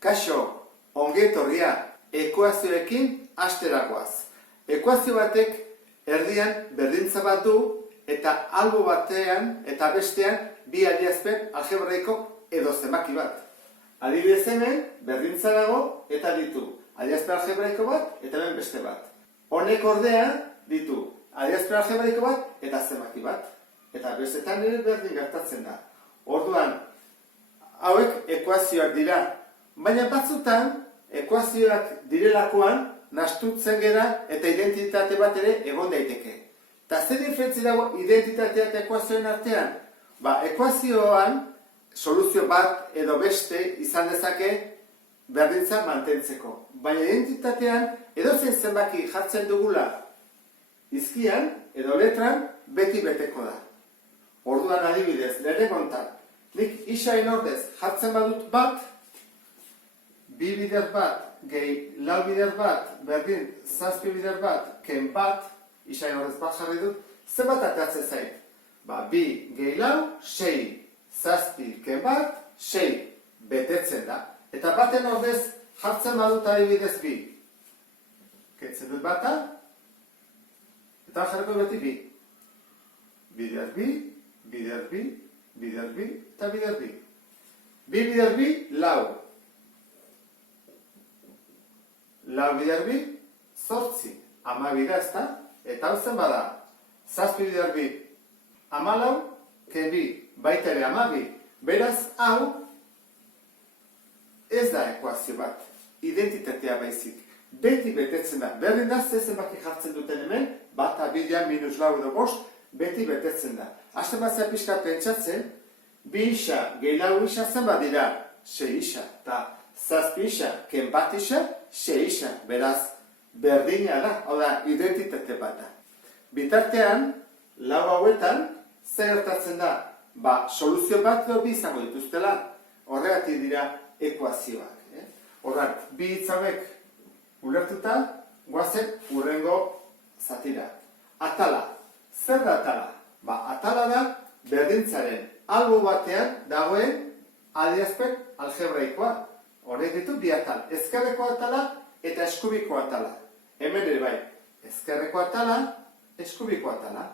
Kaixo, ongi etorria, ekuazioekin hasterakoaz. Ekuazio batek erdian berdintza bat du eta albo batean eta bestean bi adierazpen algebraiko edo zenbaki bat. Adibidez hemen berdintza dago eta ditu adierazpen algebraiko bat eta hemen beste bat. Honek ordea ditu adierazpen algebraiko bat eta zenbaki bat. Eta bestetan ere berdin gertatzen da. Orduan, hauek ekuazioak dira. Baina batzutan, ekuazioak direlakoan, nahastutzen gera eta identitate bat ere egon daiteke. Eta zer diferentzi dago identitatea eta ekuazioen artean? Ekuazioan, soluzio bat edo beste izan dezake berdintza mantentzeko. Baina identitatean, edozein zenbaki jartzen dugula izkian edo letran beti beteko da. Orduan adibidez, lehenengontan, nik isaen ordez jartzen badut bat, bi bider bat, gehi lau bider bat, berdin zazpi bider bat, ken bat, isaen ordez bat jarri dut, zenbat atatzen zait? Bi gehi lau, 6, zazpi, ken bat, 6, betetzen da. Eta baten ordez jartzen badut adibidez bi. Kentzen dut bata, eta jarriko beti bi. Bider bi, bider bi, bider bi, eta bider bi. Bi bider bi, lau. Lau bider bi, 8. Ama bida ez da, eta hau zen bada. Zazpi bider bi, 14, ken bi, baita ere 12. Beraz, hau, ez da ekuazio bat, identitatea baizik. Beti betetzen da. Berdin da, zenbaki jartzen duten hemen, bata bidean minus lau edo bost, beti betetzen da. Hasten batzea pixka pentsatzen, bi isa, gehi lau isa zenbat dira, 6 isa. Eta zazpi isa, ken bat isa, 6 isa. Beraz, berdina da, hau da, identitate bat da. Bitartean, lau hauetan, zer gertatzen da? Soluzio bat edo bi izango dituztela. Horregatik dira ekuazioak. Horran, bi hitz hauek ulertuta, goazen hurrengo zatira. Atala. Zer da atala? Atala da berdintzaren albo batean dagoen adierazpen algebraikoa. Horrek ditu bi atal. Ezkerreko atala eta eskubiko atala. Hemen ere bai. Ezkerreko atala, eskubiko atala.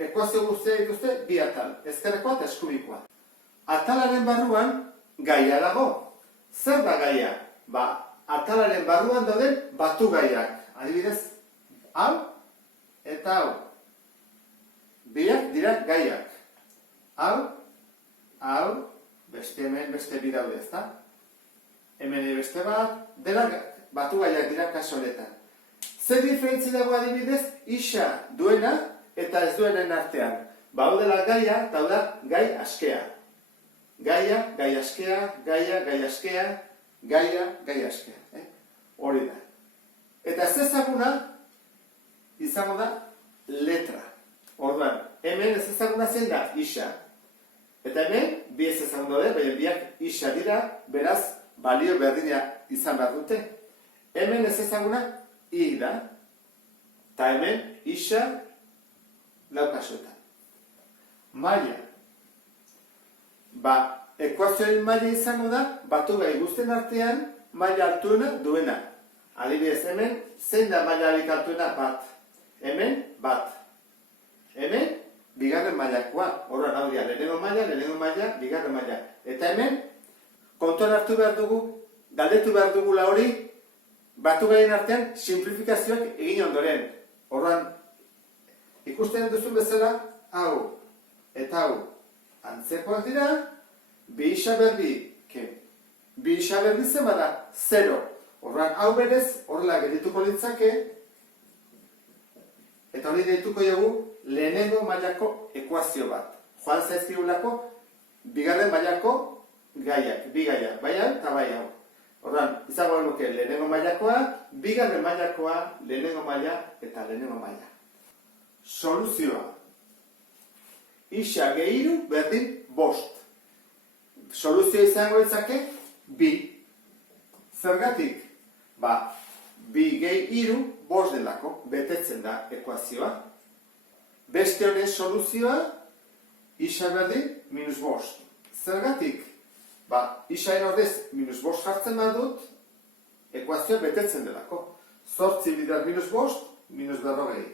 Ekuazio guztia dituzte bi atal. Ezkerrekoa eta eskubikoa. Atalaren barruan gaia dago. Zer da gaia? Atalaren barruan dauden batu gaiak. Adibidez, hau eta hau. Biak dira gaiak. Hau, beste hemen, beste bi daude, ezta? Hemen beste bat, dela batu gaiak dira kasu honetan. Zer diferentzi dago adibidez, isa duena eta ez duenen artean. Hau dela gaia, eta hau da gai askea. Gaia, gai askea, gaia, gai askea, gaia, gai askea. Hori da. Eta ez ezaguna, izango da letra. Orduan, hemen ez ezaguna zein da isa. Eta hemen, bi ez ezaguna da, baina biak isa dira, beraz, balio berdina izan behar dute. Hemen ez ezaguna i da. Eta hemen, isa laukasuetan. Maila. Ekuazioen maila izango da, batu gai guztien artean, maila altuena duena. Adibidez, hemen, zein da mailarik altuena? Bat. Hemen, bat. Hemen, bigarren mailakoa. Horren hau dira, lehenengo maila, bigarren maila. Eta hemen, kontuan hartu behar dugu, galdetu behar dugula hori, batu gaien artean, simplifikazioak egin ondoren. Horren, ikusten duzun bezala, hau, eta hau, antzekoak dira, bi isa berdi, bi isa berdi zen bada, 0. Horran, hau berez, horrela gerituko litzake, eta hori deituko dugu lehenengo mailako ekuazio bat. Joan zaizkigulako, bigarren mailako gaiak, bi gaiak, bai hau eta bai hau. Horran, izango nuke lehenengo mailakoa, bigarren mailakoa, lehenengo maila eta lehenengo maila. Soluzioa. Isa gehiru berdin 5. Soluzioa izango litzake, 2. Zergatik? Bi gehi iru, 5 delako, betetzen da ekuazioa. Beste honen soluzioa, isa berdin, -5. Zergatik? Isaen ordez minus bost jartzen badut, ekuazioa betetzen delako. 8 bider minus bost, minus berrogei.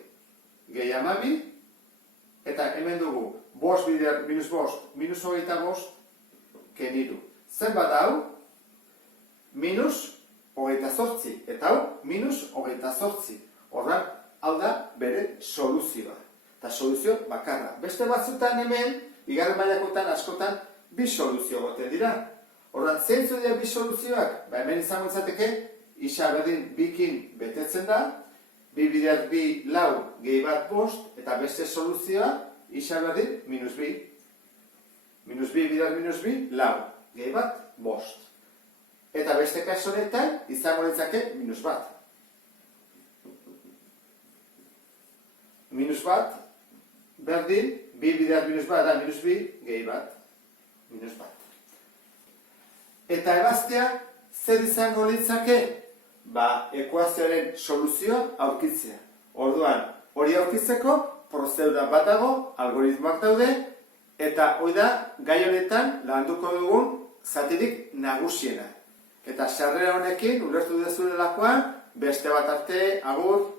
Gehi 12, eta hemen dugu, bost bider minus bost, minus hogeita bost, keniru. Zenbat hau? Minus hogeita zortzi, eta hau, minus hogeita zortzi. Horran, hau da bere soluzioa. Eta soluzio bakarra. Beste batzutan hemen, bigarren mailakotan askotan, bi soluzio goten dira. Horran, zeintzu dira bi soluzioak? Hemen izango izateke, isa berdin bikin betetzen da, bi bider bi lau gehi bat bost, eta beste soluzioa, isa berdin minus bi. Minus bi bider minus bi, lau, gehi bat bost. Eta beste kasu honetan, izango litzake minus bat. Minus bat, berdin, bi bider minus bat da minus bi, gehi bat, minus bat. Eta ebaztea, zer izango litzake? Ekuazioaren soluzioa aurkitzea. Orduan, hori aurkitzeko, prozedura bat dago, algoritmoak daude, eta hori da, gai honetan landuko dugun zatirik nagusiena. Eta sarrera honekin, ulertu dezulelakoan, beste bat arte, agur.